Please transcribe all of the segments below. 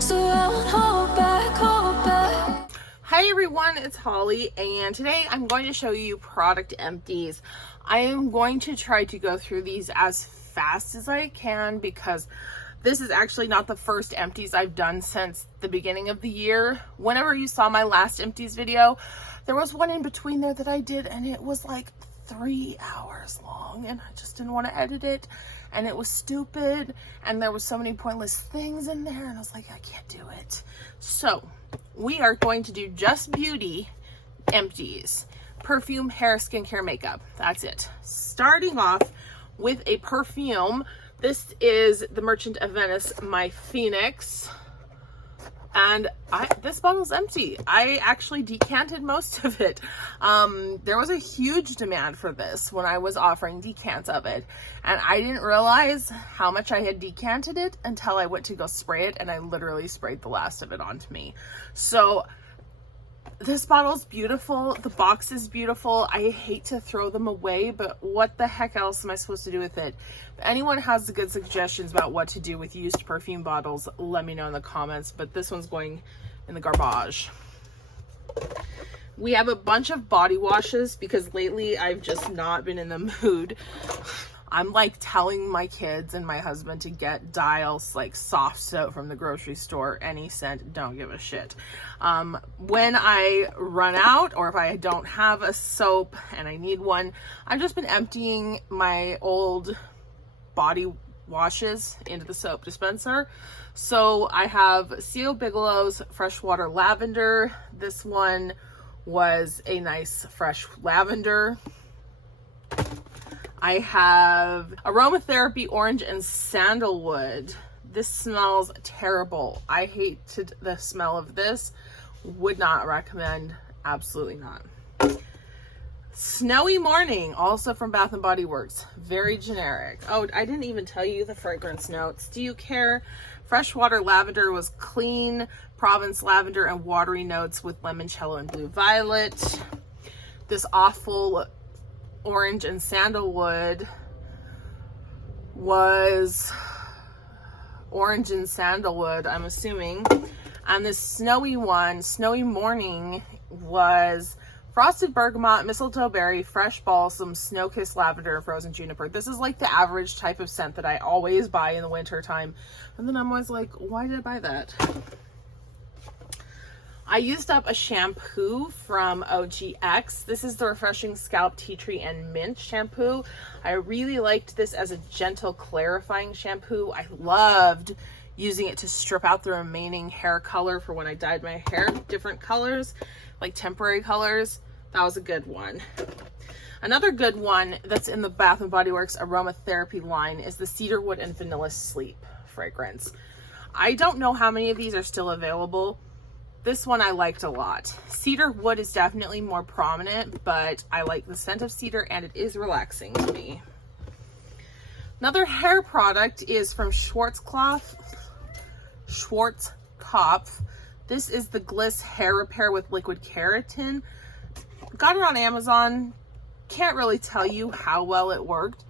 So I won't hold back, hold back. Hi everyone, it's Holly, and today I'm going to show you product empties. I am going to try to go through these as fast as I can because this is actually not the first empties I've done since the beginning of the year. Whenever you saw my last empties video, there was one in between there that I did, and it was like 3 hours long, and I just didn't want to edit it, and it was stupid, and there was so many pointless things in there, and I was like, I can't do it. So we are going to do just beauty empties: perfume, hair, skincare, makeup. That's it. Starting off with a perfume. This is the Merchant of Venice, My Phoenix, and this bottle's empty. I actually decanted most of it. There was a huge demand for this when I was offering decants of it, and I didn't realize how much I had decanted it until I went to go spray it, and I literally sprayed the last of it onto me. So this bottle's beautiful. The box is beautiful. I hate to throw them away, but what the heck else am I supposed to do with it? If anyone has good suggestions about what to do with used perfume bottles, let me know in the comments, but this one's going in the garbage. We have a bunch of body washes because lately I've just not been in the mood. I'm like telling my kids and my husband to get Dial's like soft soap from the grocery store, any scent, don't give a shit. When I run out, or if I don't have a soap and I need one, I've just been emptying my old body washes into the soap dispenser. So I have C.O. Bigelow's Freshwater Lavender. This one was a nice fresh lavender. I have Aromatherapy Orange and Sandalwood. This smells terrible. I hated the smell of this. Would not recommend. Absolutely not. Snowy Morning, also from Bath & Body Works. Very generic. Oh, I didn't even tell you the fragrance notes. Do you care? Freshwater Lavender was clean. Provence Lavender and watery notes with limoncello and blue violet. This awful Orange and Sandalwood was orange and sandalwood, I'm assuming. And this snowy one, Snowy Morning, was frosted bergamot, mistletoe berry, fresh balsam, snow kissed lavender, and frozen juniper. This is like the average type of scent that I always buy in the winter time. And then I'm always like, why did I buy that? I used up a shampoo from OGX. This is the Refreshing Scalp Tea Tree and Mint shampoo. I really liked this as a gentle clarifying shampoo. I loved using it to strip out the remaining hair color for when I dyed my hair different colors, like temporary colors. That was a good one. Another good one that's in the Bath & Body Works Aromatherapy line is the Cedarwood and Vanilla Sleep fragrance. I don't know how many of these are still available. This one I liked a lot. Cedar wood is definitely more prominent, but I like the scent of cedar and it is relaxing to me. Another hair product is from Schwarzkopf. This is the Gliss Hair Repair with Liquid Keratin. Got it on Amazon. Can't really tell you how well it worked.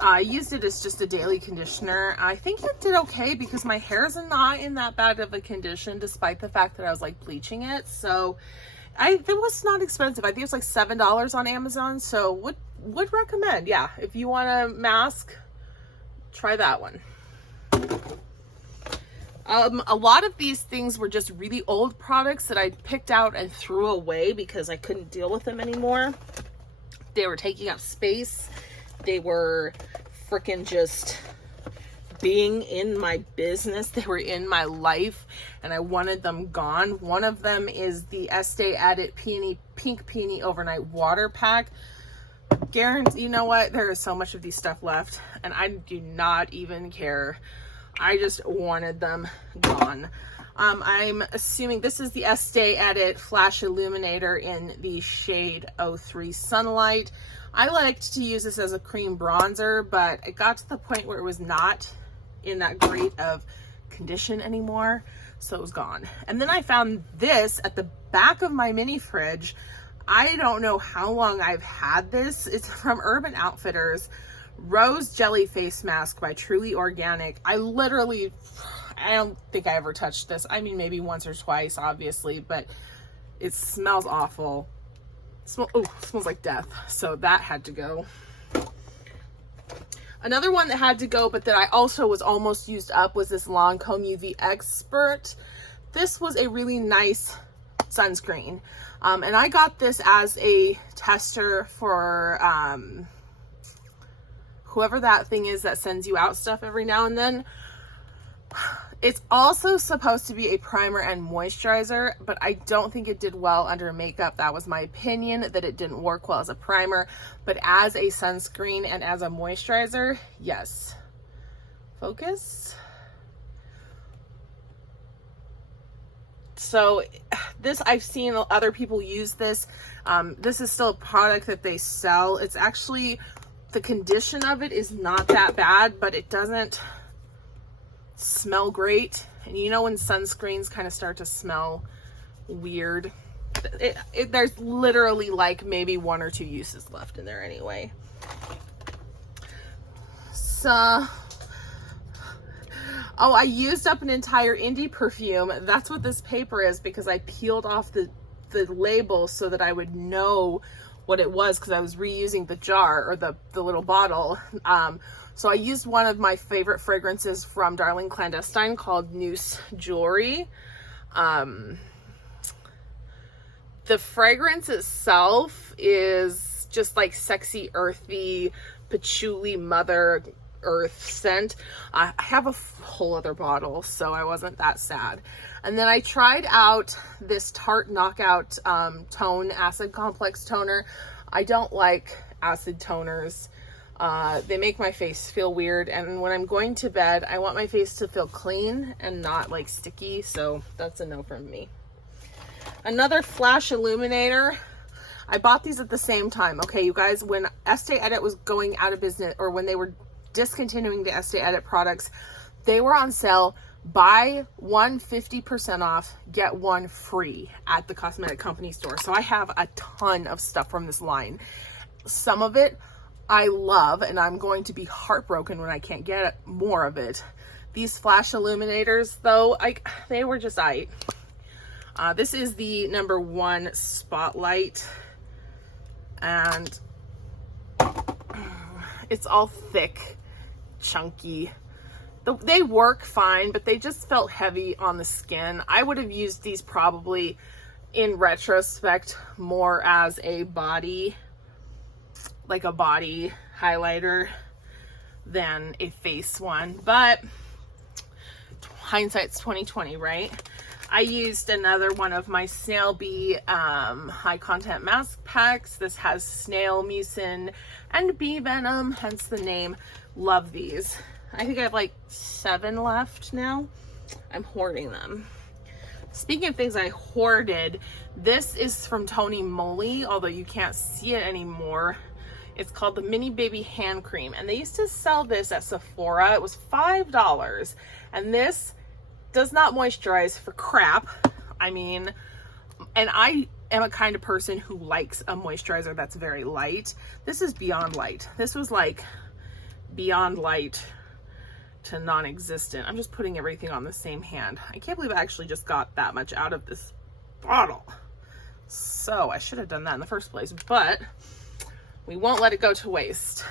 I used it as just a daily conditioner. I think it did okay because my hair is not in that bad of a condition despite the fact that I was like bleaching it. So it was not expensive. I think it was like $7 on Amazon. So would recommend. Yeah, if you want a mask, try that one. A lot of these things were just really old products that I picked out and threw away because I couldn't deal with them anymore. They were taking up space. They were freaking just being in my business. They were in my life and I wanted them gone. One of them is the Estee Addit Pink Peony Overnight Water Pack. Guarantee, you know what? There is so much of these stuff left and I do not even care. I just wanted them gone. I'm assuming this is the Estee Addit Flash Illuminator in the shade 03 Sunlight. I liked to use this as a cream bronzer, but it got to the point where it was not in that great of condition anymore, so it was gone. And then I found this at the back of my mini fridge. I don't know how long I've had this. It's from Urban Outfitters. Rose Jelly Face Mask by Truly Organic. I I don't think I ever touched this. I mean, maybe once or twice, obviously, but it smells awful. Smells like death. So that had to go. Another one that had to go, but that I also was almost used up, was this Lancome Uv Expert. This was a really nice sunscreen. And I got this as a tester for whoever that thing is that sends you out stuff every now and then. It's also supposed to be a primer and moisturizer, but I don't think it did well under makeup. That was my opinion, that it didn't work well as a primer, but as a sunscreen and as a moisturizer, yes. Focus. So this, I've seen other people use this. This is still a product that they sell. It's actually, the condition of it is not that bad, but it doesn't smell great. And you know when sunscreens kind of start to smell weird, there's literally like maybe 1 or 2 uses left in there anyway. So, oh, I used up an entire indie perfume. That's what this paper is, because I peeled off the label so that I would know what it was, because I was reusing the jar, or the little bottle. So I used one of my favorite fragrances from Darling Clandestine called Nyx Jewelry. The fragrance itself is just like sexy, earthy, patchouli, Mother Earth scent. I have a whole other bottle, so I wasn't that sad. And then I tried out this Tarte Knockout Tone Acid Complex Toner. I don't like acid toners. They make my face feel weird, and when I'm going to bed, I want my face to feel clean and not like sticky, so that's a no from me. Another Flash Illuminator. I bought these at the same time. Okay, you guys, when Estee Edit was going out of business, or when they were discontinuing the Estee Edit products, they were on sale. Buy one 50% off, get one free at the cosmetic company store. So I have a ton of stuff from this line. Some of it I love, and I'm going to be heartbroken when I can't get more of it. These Flash Illuminators, though, they were just this is the #1 Spotlight, and it's all thick, chunky. They work fine, but they just felt heavy on the skin. I would have used these probably, in retrospect, more as a body, like a body highlighter, than a face one. But hindsight's 2020, right? I used another one of my Snail Bee high content mask packs. This has snail mucin and bee venom, hence the name. Love these. I think I have like 7 left now. I'm hoarding them. Speaking of things I hoarded, this is from Tony Moly, although you can't see it anymore. It's called the Mini Baby Hand Cream, and they used to sell this at Sephora. It was $5, and this does not moisturize for crap. I mean, and I am a kind of person who likes a moisturizer that's very light. This is beyond light. This was like beyond light to non-existent. I'm just putting everything on the same hand. I can't believe I actually just got that much out of this bottle. So I should have done that in the first place, but we won't let it go to waste.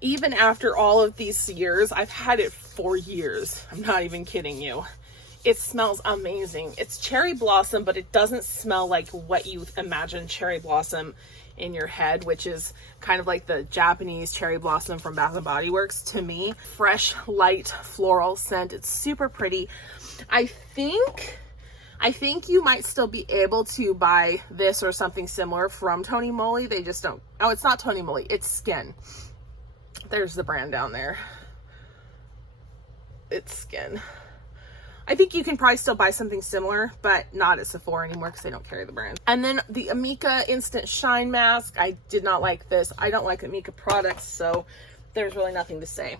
Even after all of these years, I've had it for years. I'm not even kidding you. It smells amazing. It's cherry blossom, but it doesn't smell like what you imagine cherry blossom in your head, which is kind of like the Japanese cherry blossom from Bath & Body Works to me. Fresh, light, floral scent. It's super pretty. I think you might still be able to buy this or something similar from Tony Moly. They just don't. Oh, it's not Tony Moly. It's Skin. There's the brand down there. It's Skin. I think you can probably still buy something similar, but not at Sephora anymore because they don't carry the brand. And then the Amika Instant Shine Mask. I did not like this. I don't like Amika products, so there's really nothing to say.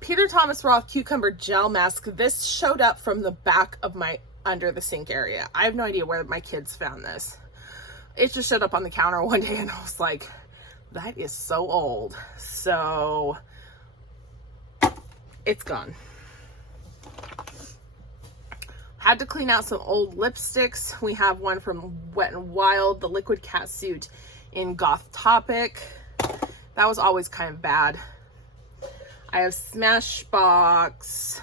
Peter Thomas Roth Cucumber Gel Mask. This showed up from the back of my under the sink area. I have no idea where my kids found this. It just showed up on the counter one day, and I was like, that is so old. So it's gone. Had to clean out some old lipsticks. We have one from Wet n Wild, the Liquid Catsuit in Goth Topic. That was always kind of bad. I have Smashbox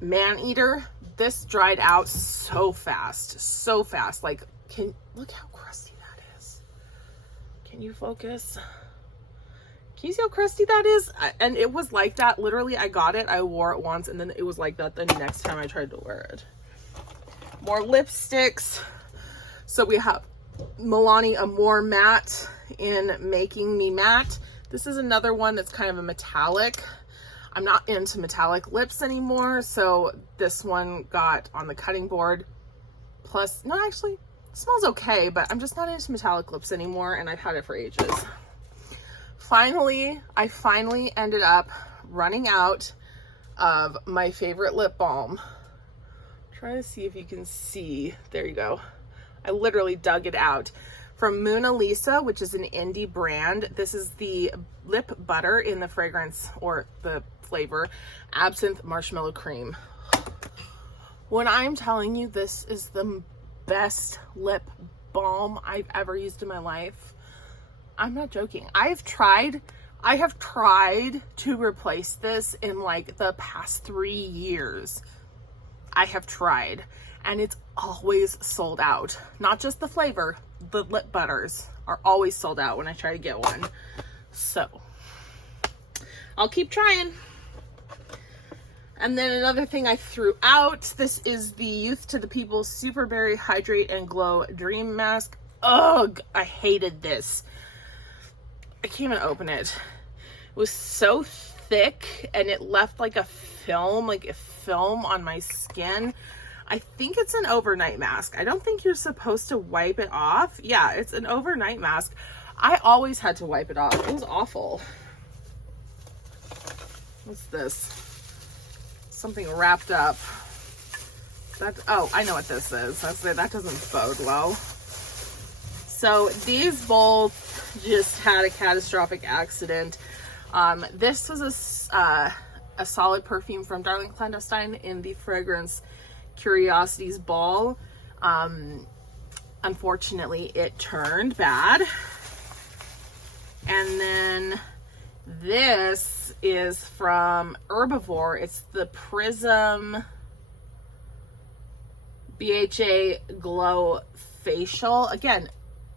Maneater. This dried out so fast, so fast. Like, look how crusty that is. Can you focus? Can you see how crusty that is? And it was like that. Literally, I got it, I wore it once, and then it was like that the next time I tried to wear it. More lipsticks. So we have Milani Amore Matte in Making Me Matte. This is another one that's kind of a metallic. I'm not into metallic lips anymore, so this one got on the cutting board. Plus, no, actually, it smells okay, but I'm just not into metallic lips anymore, and I've had it for ages. Finally, I ended up running out of my favorite lip balm. Try to see if you can see. There you go. I literally dug it out. From Mona Lisa, which is an indie brand. This is the lip butter in the fragrance, or the flavor, Absinthe Marshmallow Cream. When I'm telling you this is the best lip balm I've ever used in my life, I'm not joking. I have tried to replace this in like the past 3 years. I have tried, and it's always sold out. Not just the flavor, the lip butters are always sold out when I try to get one. So I'll keep trying. And then another thing I threw out, this is the Youth to the People Superberry Hydrate and Glow Dream Mask. Ugh, I hated this. I can't even open it. It was so thick, and it left like a film on my skin. I think it's an overnight mask. I don't think you're supposed to wipe it off. Yeah, it's an overnight mask. I always had to wipe it off. It was awful. What's this? Something wrapped up. Oh, I know what this is. That doesn't bode well. So these both just had a catastrophic accident. This was a solid perfume from Darling Clandestine in the fragrance Curiosities Ball. Unfortunately, it turned bad. And then this is from Herbivore. It's the Prism BHA Glow Facial. Again,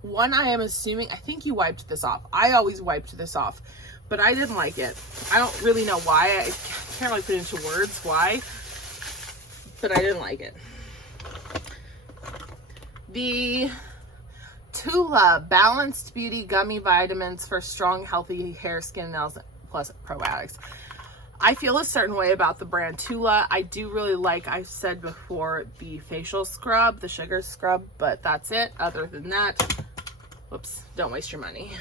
one I am assuming, I think you wiped this off. I always wiped this off, but I didn't like it. I don't really know why. I can't really put into words why, but I didn't like it. The Tula Balanced Beauty Gummy Vitamins for strong, healthy hair, skin, nails, plus probiotics. I feel a certain way about the brand Tula. I do really like, I've said before, the facial scrub, the sugar scrub, but that's it. Other than that, whoops, don't waste your money.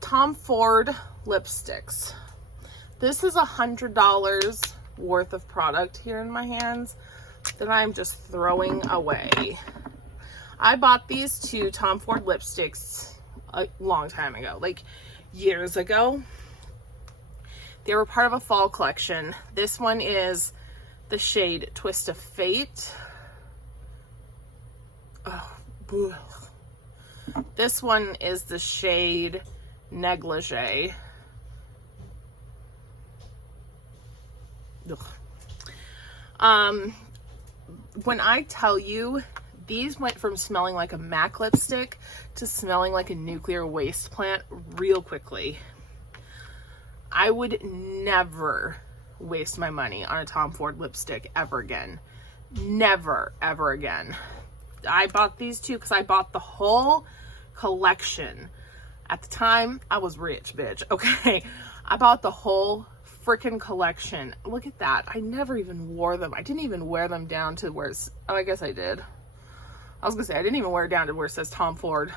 Tom Ford lipsticks. This is $100 worth of product here in my hands that I'm just throwing away. I bought these two Tom Ford lipsticks a long time ago, like years ago. They were part of a fall collection. This one is the shade Twist of Fate. Oh, ugh. This one is the shade Negligee. Ugh. When I tell you, these went from smelling like a MAC lipstick to smelling like a nuclear waste plant real quickly. I would never waste my money on a Tom Ford lipstick ever again. Never, ever again. I bought these two because I bought the whole collection. At the time, I was rich, bitch. Okay, I bought the whole freaking collection. Look at that. I never even wore them. I didn't even wear them down to where it's, oh, I guess I did. I was gonna say, I didn't even wear it down to where it says Tom Ford.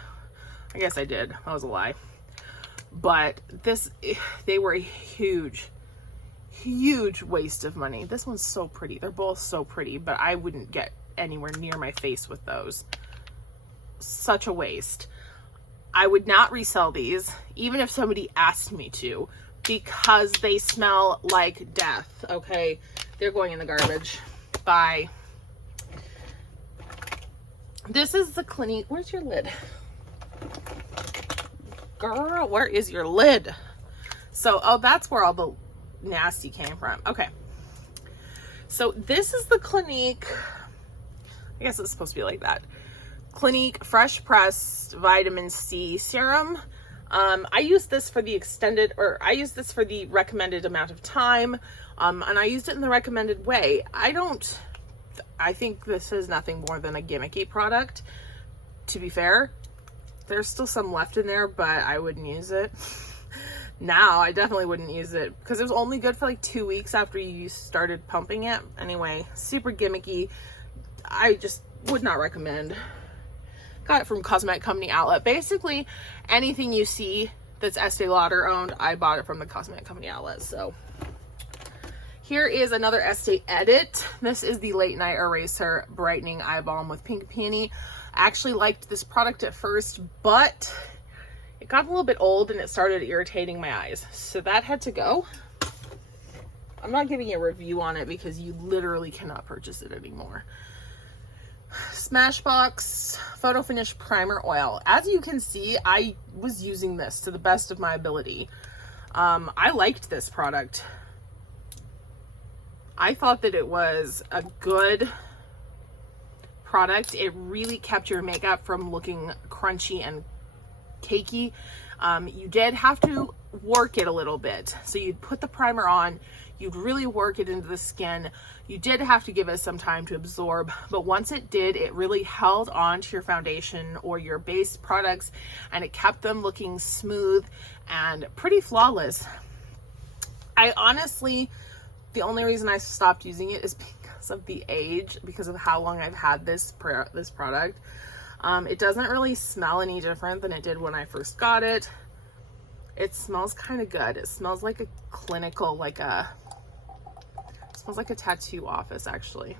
I guess I did. That was a lie. But they were a huge, huge waste of money. This one's so pretty. They're both so pretty, but I wouldn't get anywhere near my face with those. Such a waste. I would not resell these, even if somebody asked me to, because they smell like death, okay? They're going in the garbage. Bye. This is the Clinique. Where's your lid? Girl, where is your lid? So, oh, that's where all the nasty came from. Okay. So this is the Clinique, I guess it's supposed to be like that. Clinique Fresh Pressed Vitamin C Serum. I use this for the I use this for the recommended amount of time. And I used it in the recommended way. I think this is nothing more than a gimmicky product, to be fair. There's still some left in there, but I wouldn't use it. Now, I definitely wouldn't use it because it was only good for like 2 weeks after you started pumping it. Anyway, super gimmicky. I just would not recommend. Got it from Cosmetic Company Outlet. Basically, anything you see that's Estee Lauder owned, I bought it from the Cosmetic Company Outlet. So here is another Estee edit. This is the Late Night Eraser Brightening Eye Balm with Pink Peony. I actually liked this product at first, but it got a little bit old and it started irritating my eyes. So that had to go. I'm not giving a review on it because you literally cannot purchase it anymore. Smashbox Photo Finish Primer Oil. As you can see, I was using this to the best of my ability. I liked this product. I thought that it was a good product. It really kept your makeup from looking crunchy and cakey. You did have to work it a little bit. So you'd put the primer on, you'd really work it into the skin. You did have to give it some time to absorb, but once it did, it really held on to your foundation or your base products, and it kept them looking smooth and pretty flawless. I honestly, the only reason I stopped using it is because of the age, because of how long I've had this product. It doesn't really smell any different than it did when I first got it. It smells kind of good. It smells like a clinical, it smells like a tattoo office, actually.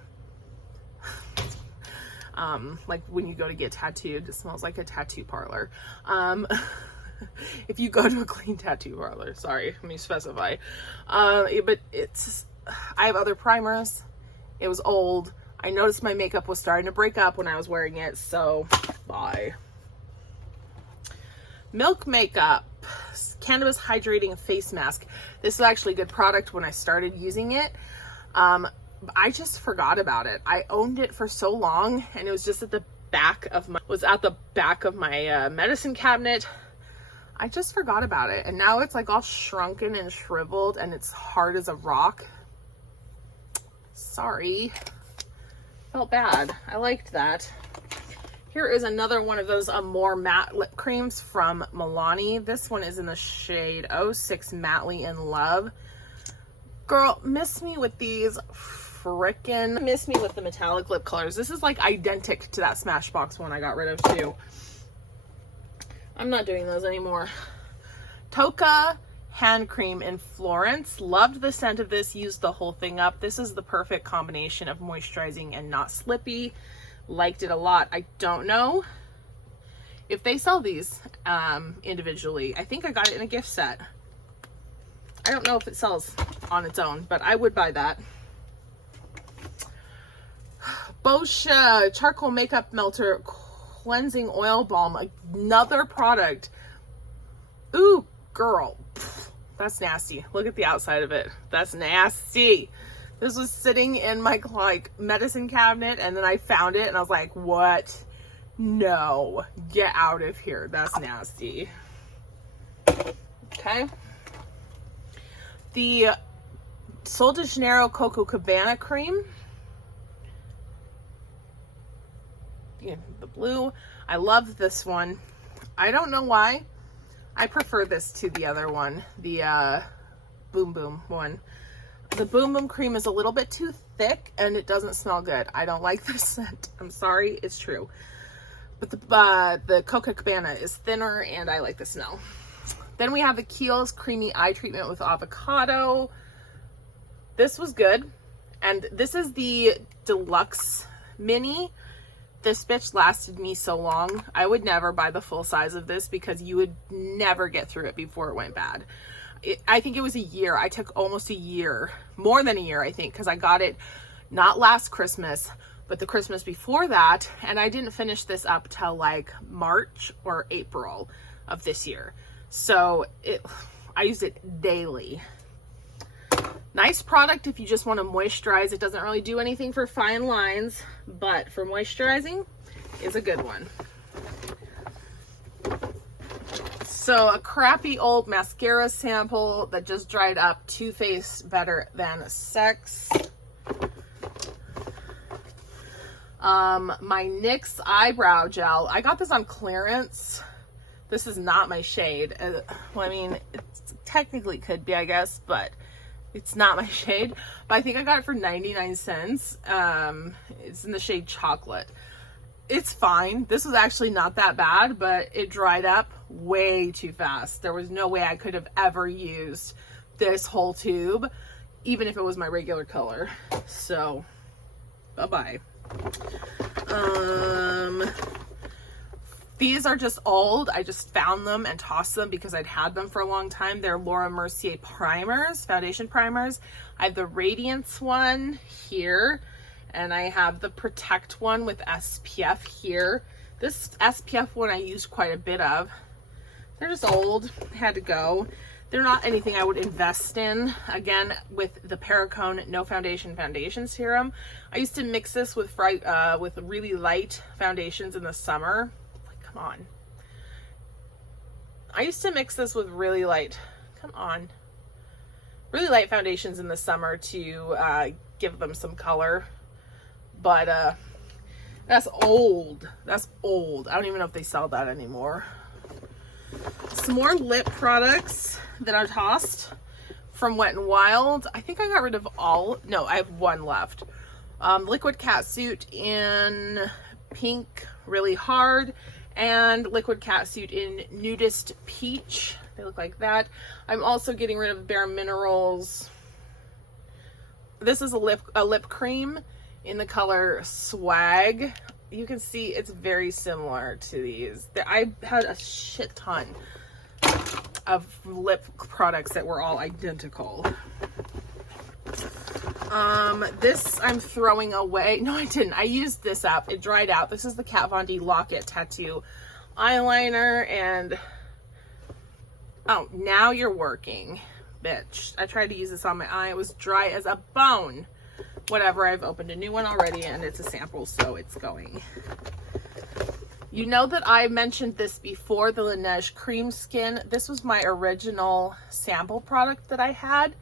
Like when you go to get tattooed, it smells like a tattoo parlor. If you go to a clean tattoo parlor, sorry, let me specify. But I have other primers. It was old. I noticed my makeup was starting to break up when I was wearing it, so bye. Milk Makeup Cannabis Hydrating Face Mask. This is actually a good product when I started using it. I just forgot about it. I owned it for so long, and it was just at the back of my medicine cabinet. I just forgot about it, and now it's like all shrunken and shriveled, and it's hard as a rock. Sorry. Felt bad. I liked that. Here is another one of those more matte lip creams from Milani. This one is in the shade 06 Mattely in Love. Girl, miss me with these miss me with the metallic lip colors. This is like identical to that Smashbox one I got rid of too. I'm not doing those anymore. Toca hand cream in Florence. Loved the scent of this. Used the whole thing up. This is the perfect combination of moisturizing and not slippy. Liked it a lot. I don't know if they sell these individually. I think I got it in a gift set. I don't know if it sells on its own, but I would buy that. Boscia Charcoal Makeup Melter Cleansing Oil Balm. Another product. Ooh, girl. That's nasty. Look at the outside of it. That's nasty. This was sitting in my medicine cabinet, and then I found it and I was like, what? No, get out of here. That's nasty. Okay. The Sol de Janeiro Coco Cabana cream. The blue. I love this one. I don't know why. I prefer this to the other one, the Boom Boom one. The Boom Boom cream is a little bit too thick and it doesn't smell good. I don't like this scent. I'm sorry, it's true. But the Coco Cabana is thinner and I like the smell. Then we have the Kiehl's Creamy Eye Treatment with Avocado. This was good. And this is the Deluxe Mini. this bitch lasted me so long. I would never buy the full size of this because you would never get through it before it went bad. I think it was a year. I took almost a year, more than a year, I think, because I got it not last Christmas, but the Christmas before that, and I didn't finish this up till like March or April of this year. So I used it daily. Nice product if you just want to moisturize. It doesn't really do anything for fine lines, but for moisturizing, is a good one. So a crappy old mascara sample that just dried up, Too Faced Better Than Sex. My Nyx Eyebrow Gel. I got this on clearance. This is not my shade. Well, I mean, it technically could be, I guess, but it's not my shade. But I think I got it for 99 cents. It's in the shade Chocolate. It's fine. This was actually not that bad, but it dried up way too fast. There was no way I could have ever used this whole tube, even if it was my regular color. So, bye-bye. These are just old. I just found them and tossed them because I'd had them for a long time. They're Laura Mercier primers, foundation primers. I have the Radiance one here, and I have the Protect one with SPF here. This SPF one I used quite a bit of. They're just old, had to go. They're not anything I would invest in. Again, with the Perricone No Foundation Serum. I used to mix this with really light foundations in the summer. Like, come on. I used to mix this with really light foundations in the summer to give them some color. But that's old. That's old. I don't even know if they sell that anymore. Some more lip products that are tossed from Wet n Wild. I think I got rid of all. No, I have one left. Liquid Catsuit in Pink Really Hard and Liquid Catsuit in Nudist Peach. They look like that. I'm also getting rid of Bare Minerals. This is a lip cream in the color Swag. You can see it's very similar to these. I had a shit ton of lip products that were all identical. This I'm throwing away. No, I didn't. I used this up. It dried out. This is the Kat Von D Lock-It Tattoo eyeliner, and oh, now you're working, bitch. I tried to use this on my eye. It was dry as a bone. Whatever, I've opened a new one already and it's a sample, so it's going. You know that I mentioned this before, the Laneige Cream Skin. This was my original sample product that I had.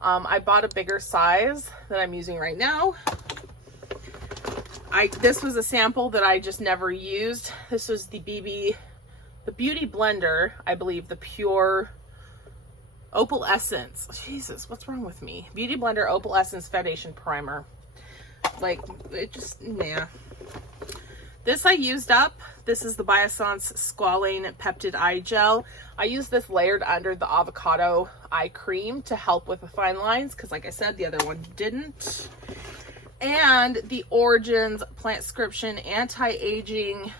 I bought a bigger size that I'm using right now. This was a sample that I just never used. This was the Beauty Blender, I believe, the Pure Opal Essence. Jesus, what's wrong with me? Beauty Blender Opal Essence Foundation Primer. Like, it just, nah. This I used up. This is the Biossance Squalane Peptide Eye Gel. I used this layered under the Avocado Eye Cream to help with the fine lines, because like I said, the other one didn't. And the Origins Plantscription Anti-Aging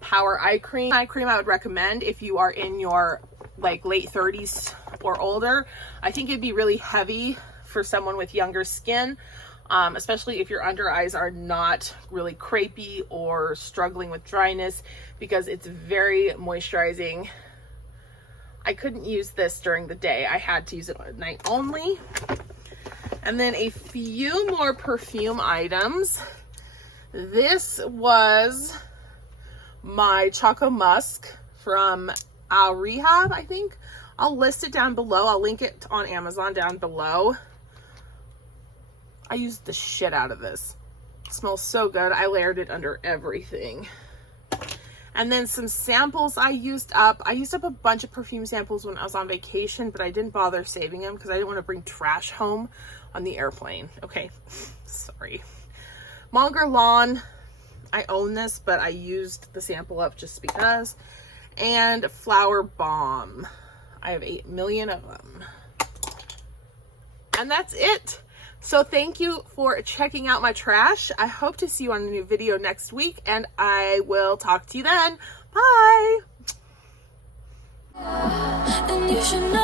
Power Eye Cream. Eye cream I would recommend if you are in your like late 30s or older. I think it'd be really heavy for someone with younger skin, especially if your under eyes are not really crepey or struggling with dryness, because it's very moisturizing. I couldn't use this during the day. I had to use it at night only. And then a few more perfume items. This was my Choco Musk from Rehab, I think. I'll list it down below. I'll link it on Amazon down below. I used the shit out of this. It smells so good. I layered it under everything. And then some samples I used up. I used up a bunch of perfume samples when I was on vacation, but I didn't bother saving them because I didn't want to bring trash home on the airplane. Okay, sorry. Monger Lawn. I own this, but I used the sample up just because. And Flower Bomb. I have 8 million of them. And that's it. So thank you for checking out my trash. I hope to see you on a new video next week, and I will talk to you then. Bye. And you should know